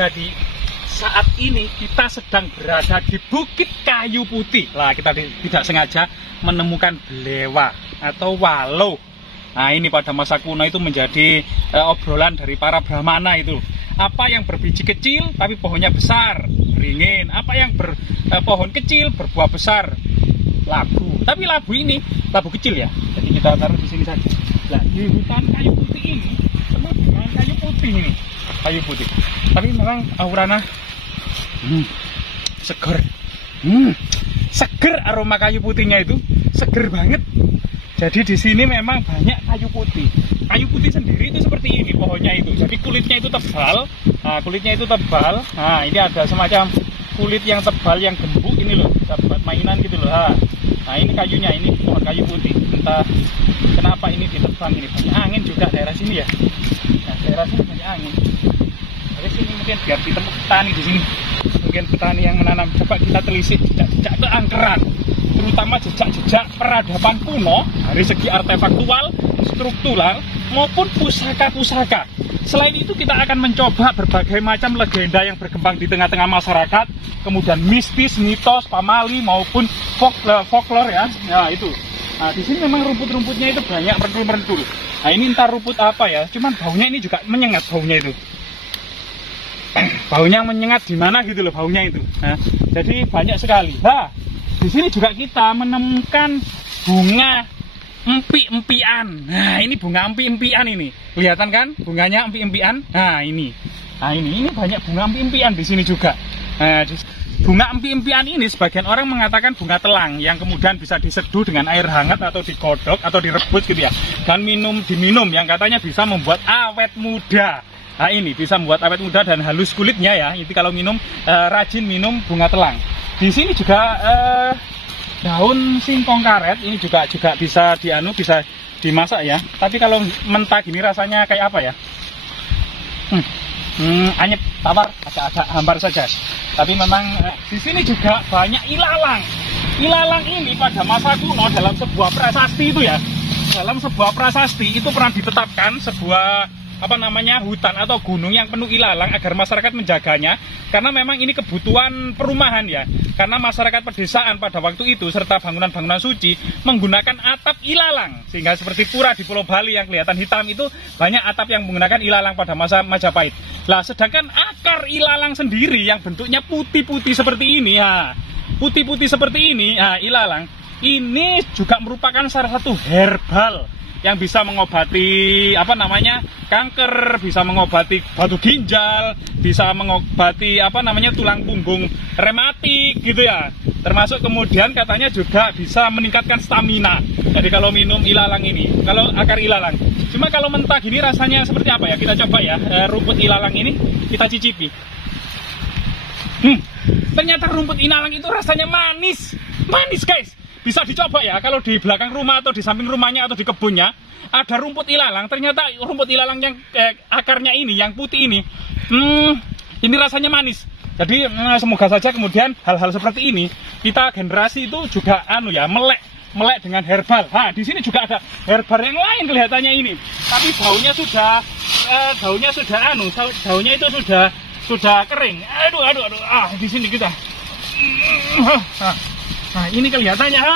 Jadi saat ini kita sedang berada di Bukit Kayu Putih. Lah, kita tidak sengaja menemukan belewa atau walau. Nah, ini pada masa kuno itu menjadi obrolan dari para Brahmana itu. Apa yang berbiji kecil tapi pohonnya besar, beringin. Apa yang pohon kecil berbuah besar, labu. Tapi labu ini labu kecil ya. Jadi kita taruh di sini saja. Nah, di hutan kayu putih ini penuh dengan kayu putih ini. Kayu putih. Tapi memang aurana seger. Seger, aroma kayu putihnya itu seger banget. Jadi di sini memang banyak kayu putih. Kayu putih sendiri itu seperti ini pohonnya itu. Jadi kulitnya itu tebal. Nah, kulitnya itu tebal. Nah, ini ada semacam kulit yang tebal yang gembuk ini loh. Kita buat mainan gitu loh. Nah, ini kayunya, ini pohon kayu putih. Entah kenapa ini ditebang ini. Banyak angin juga daerah sini ya. Nah, daerah sini banyak angin. Dari sini mungkin biar ditemu petani di sini. Mungkin petani yang menanam. Coba kita telisik jejak-jejak keangkeran, terutama jejak-jejak peradaban kuno dari segi artefaktual, struktural maupun pusaka-pusaka. Selain itu kita akan mencoba berbagai macam legenda yang berkembang di tengah-tengah masyarakat, kemudian mistis, mitos, pamali maupun folklore ya. Ya itu. Nah, di sini memang rumput-rumputnya itu banyak merentul-merentul. Nah, ini entar rumput apa ya? Cuman baunya ini juga menyengat baunya itu. Baunya menyengat di mana gitu loh baunya itu. Nah, jadi banyak sekali. Nah, di sini juga kita menemukan bunga empi-empian. Nah, ini bunga empi-empian ini. Kelihatan kan bunganya empi-empian? Nah, ini. Nah, ini banyak bunga empi-empian di sini juga. Nah, bunga empi-empian ini sebagian orang mengatakan bunga telang yang kemudian bisa diseduh dengan air hangat atau digodok atau direbus gitu ya. Dan diminum yang katanya bisa membuat awet muda. Nah, ini bisa membuat awet muda dan halus kulitnya ya. Itu kalau minum rajin minum bunga telang. Di sini juga daun singkong karet ini juga bisa bisa dimasak ya. Tapi kalau mentah gini rasanya kayak apa ya? Anyep, tawar, agak hambar saja. Tapi memang di sini juga banyak ilalang. Ilalang ini pada masa kuno dalam sebuah prasasti itu ya. Dalam sebuah prasasti itu pernah ditetapkan sebuah hutan atau gunung yang penuh ilalang agar masyarakat menjaganya, karena memang ini kebutuhan perumahan ya, karena masyarakat pedesaan pada waktu itu serta bangunan-bangunan suci menggunakan atap ilalang, sehingga seperti pura di Pulau Bali yang kelihatan hitam itu banyak atap yang menggunakan ilalang pada masa Majapahit. Lah, sedangkan akar ilalang sendiri yang bentuknya putih-putih seperti ini ya, putih-putih seperti ini ya, ilalang ini juga merupakan salah satu herbal yang bisa mengobati kanker, bisa mengobati batu ginjal, bisa mengobati tulang punggung rematik gitu ya. Termasuk kemudian katanya juga bisa meningkatkan stamina. Jadi kalau minum ilalang ini, kalau akar ilalang. Cuma kalau mentah gini rasanya seperti apa ya? Kita coba ya, rumput ilalang ini kita cicipi. Ternyata rumput ilalang itu rasanya manis. Manis, guys. Bisa dicoba ya, kalau di belakang rumah atau di samping rumahnya atau di kebunnya ada rumput ilalang. Ternyata rumput ilalang yang akarnya ini, yang putih ini rasanya manis. Jadi semoga saja kemudian hal-hal seperti ini kita generasi itu juga melek dengan herbal. Nah, di sini juga ada herbal yang lain kelihatannya ini. Tapi daunnya itu sudah kering. Aduh. Di sini kita. Nah, ini kelihatannya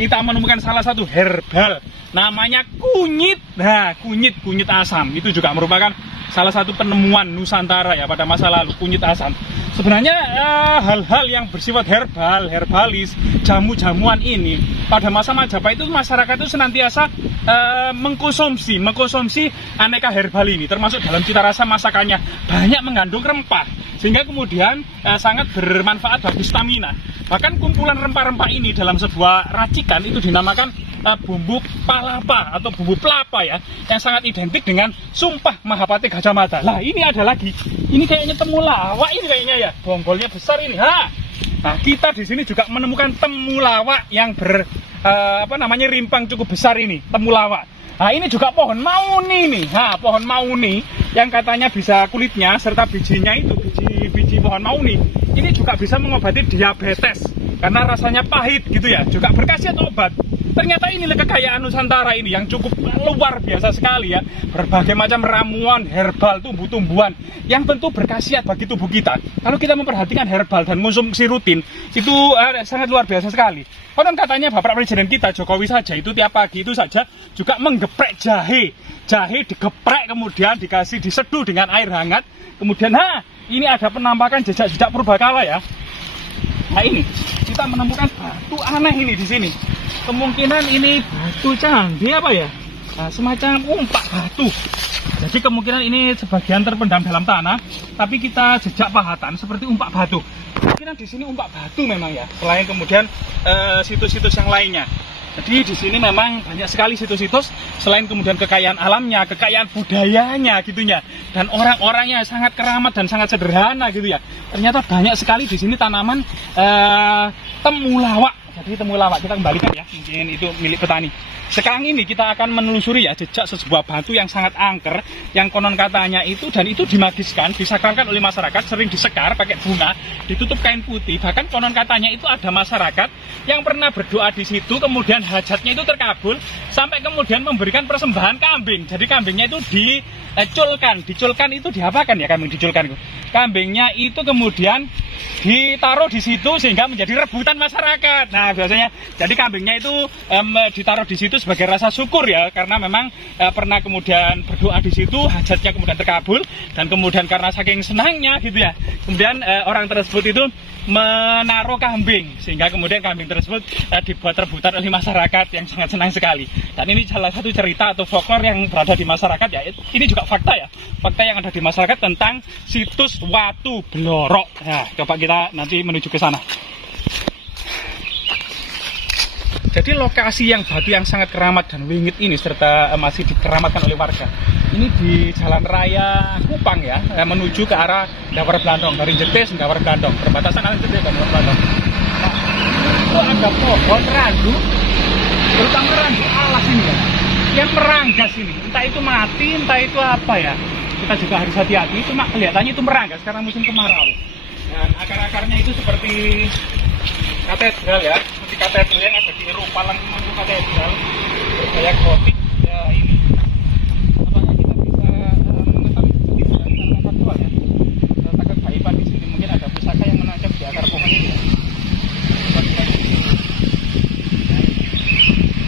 kita menemukan salah satu herbal namanya kunyit. Nah, kunyit asam itu juga merupakan salah satu penemuan Nusantara ya pada masa lalu, kunyit asam. Sebenarnya hal-hal yang bersifat herbalis, jamu-jamuan ini pada masa Majapahit itu masyarakat itu senantiasa mengkonsumsi aneka herbal ini, termasuk dalam cita rasa masakannya banyak mengandung rempah, sehingga kemudian sangat bermanfaat bagi stamina. Bahkan kumpulan rempah-rempah ini dalam sebuah racikan itu dinamakan bumbu palapa atau bumbu pelapa ya, yang sangat identik dengan Sumpah Mahapati Gajah Mada. Lah, ini ada lagi. Ini kayaknya temulawak ini kayaknya ya. Bonggolnya besar ini. Nah, kita di sini juga menemukan temulawak yang rimpang cukup besar ini, temulawak. Nah, ini juga pohon mauni nih. Nah, pohon mauni yang katanya bisa kulitnya serta bijinya itu, biji pohon mauni ini juga bisa mengobati diabetes. karena rasanya pahit gitu ya, juga berkhasiat obat. Ternyata inilah kekayaan Nusantara ini yang cukup luar biasa sekali ya. Berbagai macam ramuan, herbal, tumbuh-tumbuhan yang tentu berkhasiat bagi tubuh kita. Kalau kita memperhatikan herbal dan konsumsi rutin, itu sangat luar biasa sekali. Konon katanya Bapak Presiden kita, Jokowi saja, itu tiap pagi itu saja juga menggeprek jahe. Jahe digeprek, kemudian dikasih diseduh dengan air hangat. Kemudian, ini ada penampakan jejak-jejak purbakala ya. Nah ini, kita menemukan batu aneh ini di sini. Kemungkinan ini batu candi apa ya? Nah, semacam umpak batu. Jadi kemungkinan ini sebagian terpendam dalam tanah, tapi kita jejak pahatan seperti umpak batu. Kemungkinan di sini umpak batu memang ya. Selain kemudian situs-situs yang lainnya. Jadi di sini memang banyak sekali situs-situs. Selain kemudian kekayaan alamnya, kekayaan budayanya gitunya, dan orang-orangnya sangat keramat dan sangat sederhana gitu ya. Ternyata banyak sekali di sini tanaman temulawak. Jadi temulawak kita kembalikan ya, mungkin itu milik petani. Sekarang ini kita akan menelusuri ya jejak sebuah batu yang sangat angker, yang konon katanya itu, dan itu dimagiskan, disakralkan oleh masyarakat, sering disekar pakai bunga, ditutup kain putih. Bahkan konon katanya itu ada masyarakat yang pernah berdoa di situ, kemudian hajatnya itu terkabul, sampai kemudian memberikan persembahan kambing. Jadi kambingnya itu diculkan itu diapakan ya kambing diculkan itu? Kambingnya itu kemudian ditaruh di situ sehingga menjadi rebutan masyarakat. Nah biasanya jadi kambingnya itu ditaruh di situ sebagai rasa syukur ya, karena memang pernah kemudian berdoa di situ, hajatnya kemudian terkabul, dan kemudian karena saking senangnya gitu ya, kemudian orang tersebut itu menaruh kambing, sehingga kemudian kambing tersebut dibuat rebutan oleh masyarakat yang sangat senang sekali. Dan ini salah satu cerita atau folklore yang berada di masyarakat ya. Ini juga fakta ya, fakta yang ada di masyarakat tentang situs Watu Blorok. Nah, coba kita nanti menuju ke sana. Jadi lokasi yang batu yang sangat keramat dan wingit ini serta masih dikeramatkan oleh warga. Ini di Jalan Raya Kupang ya, menuju ke arah Dawar Blandong, dari Jetis ke Dawar Blandong, perbatasan antara Jetis dan Dawar Blandong. Nah, itu ada pohon randu, terutama randu alas ini ya, yang meranggas ini. Entah itu mati, entah itu apa ya. Kita juga harus hati-hati, itu kelihatannya itu meranggas karena musim kemarau. Dan akar-akarnya itu seperti katedral ya, seperti katedral yang ada di Eropa, langsung itu katedral bergaya gotik ya. Ini apakah kita bisa mengetahui secara faktual ya tentang kegaiban di sini? Mungkin ada pusaka yang menancap di akar pohon ini.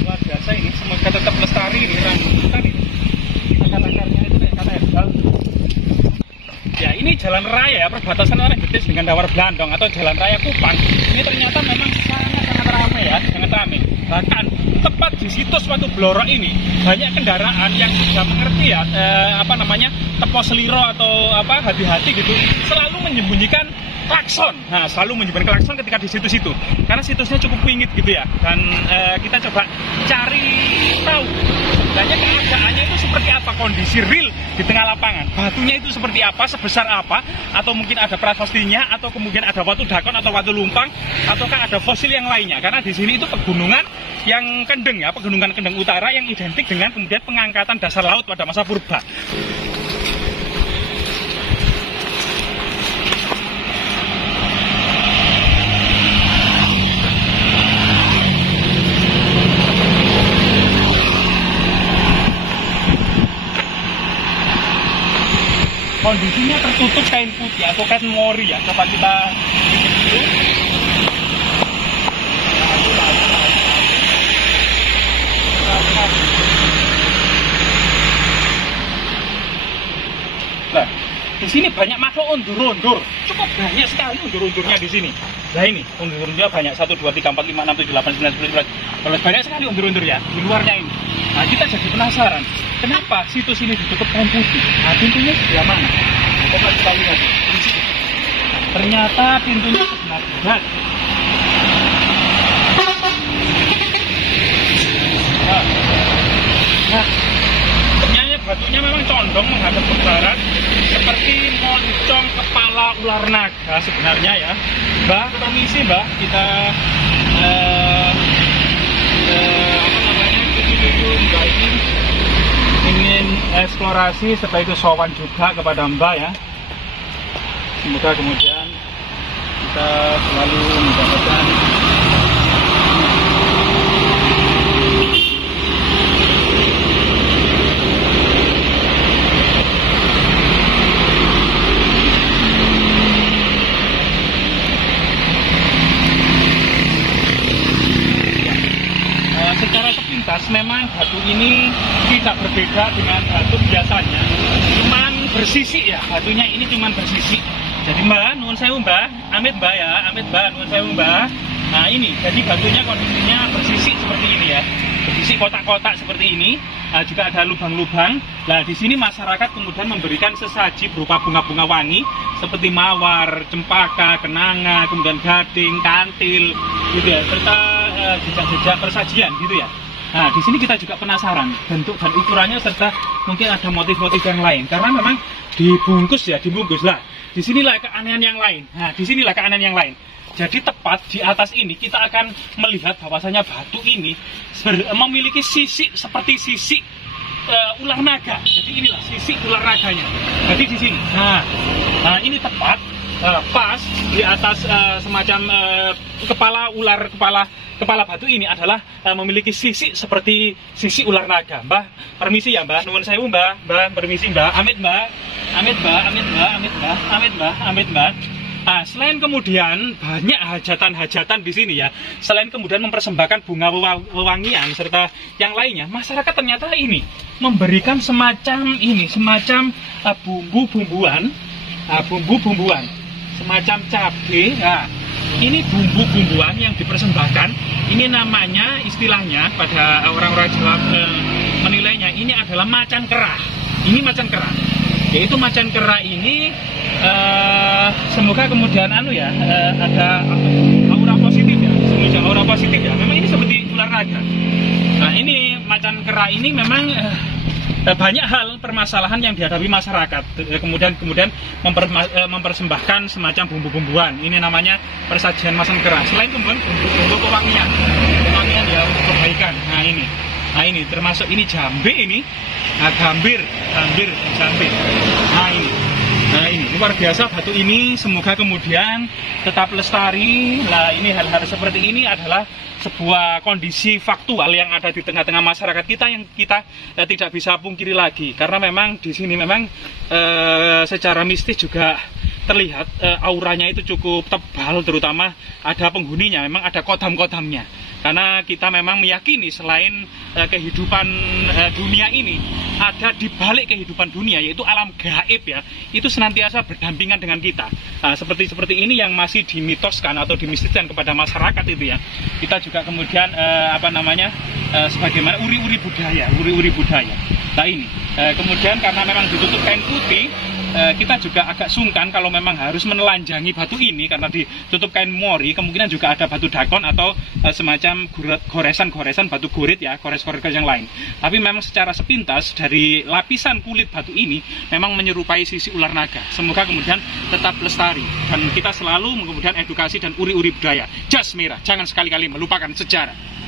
Luar biasa ini, semoga tetap lestari ini rambutan ini. Akar-akarnya itu kayak katedral. Ya ini jalan raya ya, perbatasan antara Jetis dengan Dawar Blandong atau jalan raya Kupang. Ini ternyata memang sangat ramai ya, sangat ramai. Bahkan tepat di situs Watu Blorok ini banyak kendaraan yang sudah mengerti ya tepo seliro atau hati-hati gitu, selalu menyembunyikan klakson. Nah, selalu menyembunyikan klakson ketika di situs-situ karena situsnya cukup wingit gitu ya. Dan kita coba cari tahu sebenarnya keadaannya itu seperti apa, kondisi real di tengah lapangan. Batunya itu seperti apa, sebesar apa, atau mungkin ada prasastinya, atau kemudian ada watu dakon atau watu lumpang, ataukah ada fosil yang lainnya. Karena di sini itu pegunungan yang kendeng ya, pegunungan kendeng utara yang identik dengan kemudian pengangkatan dasar laut pada masa purba. Kondisinya tertutup kain putih atau kain mori ya. Coba kita nah, di sini banyak makhluk undur-undur, cukup banyak sekali undur-undurnya di sini. Nah ini undur-undurnya banyak, 1, 2, 3, 4, 5, 6, 7, 8, 9, 10, 11. Banyak sekali undur-undur ya di luarnya ini. Nah kita jadi penasaran, kenapa situs ini ditutup kain putih? Nah pintunya sebelah mana? Coba kita lihat. Ternyata pintunya sebelah barat. Nah, ternyata batunya memang condong menghadap ke barat, seperti moncong kepala ular naga sebenarnya ya. Mbak, permisi Mbak, kita Mbak ini ingin eksplorasi, setelah itu sowan juga kepada Mbak ya. Semoga kemudian kita selalu mendapatkan sekilas memang batu ini tidak berbeda dengan batu biasanya, cuman bersisik ya, batunya ini cuman bersisik. Jadi Mbak, nuwun sewu Mbak, amit Mbak ya, amit Mbak, nuwun sewu Mbak. Nah ini, jadi batunya kondisinya bersisik seperti ini ya, bersisik kotak-kotak seperti ini. Nah, juga ada lubang-lubang. Nah di sini masyarakat kemudian memberikan sesaji berupa bunga-bunga wangi seperti mawar, cempaka, kenanga, kemudian gading, kantil, gitu ya, serta jejak-jejak persajian gitu ya. Nah di sini kita juga penasaran bentuk dan ukurannya serta mungkin ada motif-motif yang lain karena memang dibungkus lah. Disinilah keanehan yang lain. Nah disinilah keanehan yang lain. Jadi tepat di atas ini kita akan melihat bahwasanya batu ini memiliki sisik seperti sisik ular naga. Jadi inilah sisik ular naganya. Jadi di sini. Nah ini tepat pas di atas semacam kepala ular, kepala batu ini adalah memiliki sisik seperti sisik ular naga. Mbah, permisi ya Mbah, nuwun sewu Mbah, permisi Mbah, amit Mbah, amit Mbah, amit Mbah, amit Mbah, amit Mbah, amit Mbah. Nah, selain kemudian banyak hajatan-hajatan di sini ya, selain kemudian mempersembahkan bunga wewangian serta yang lainnya, masyarakat ternyata ini memberikan semacam bumbu-bumbuan, semacam cabai. Nah, ini bumbu-bumbuan yang dipersembahkan. Ini namanya istilahnya pada orang-orang Jawa menilainya ini adalah macan kerah. Ini macan kerah. Yaitu macan kerah ini semoga kemudian ada aura positif ya, semoga aura positif ya. Memang ini seperti ular naga. Nah ini macan kerah ini memang banyak hal permasalahan yang dihadapi masyarakat. Kemudian mempersembahkan semacam bumbu-bumbuan. Ini namanya persajian macan kerah. Selain kemudian bumbu pewangian ya untuk kebaikan. Nah ini termasuk ini jambe ini, gambir, jambe. Nah ini luar biasa batu ini, semoga kemudian tetap lestari. Nah ini hal-hal seperti ini adalah sebuah kondisi faktual yang ada di tengah-tengah masyarakat kita yang kita tidak bisa pungkiri lagi, karena memang di sini memang secara mistis juga terlihat auranya itu cukup tebal, terutama ada penghuninya, memang ada kodam-kodamnya. Karena kita memang meyakini selain kehidupan dunia ini, ada di balik kehidupan dunia, yaitu alam gaib ya, itu senantiasa berdampingan dengan kita. Nah, seperti ini yang masih dimitoskan atau dimistiskan kepada masyarakat itu ya. Kita juga kemudian sebagaimana uri-uri budaya. Nah ini, kemudian karena memang ditutup kain putih, kita juga agak sungkan kalau memang harus menelanjangi batu ini karena ditutup kain mori. Kemungkinan juga ada batu dakon atau semacam goresan batu gurit ya, gores-gores yang lain. Tapi memang secara sepintas dari lapisan kulit batu ini memang menyerupai sisi ular naga. Semoga kemudian tetap lestari dan kita selalu kemudian edukasi dan uri-uri budaya. Jas merah, jangan sekali-kali melupakan sejarah.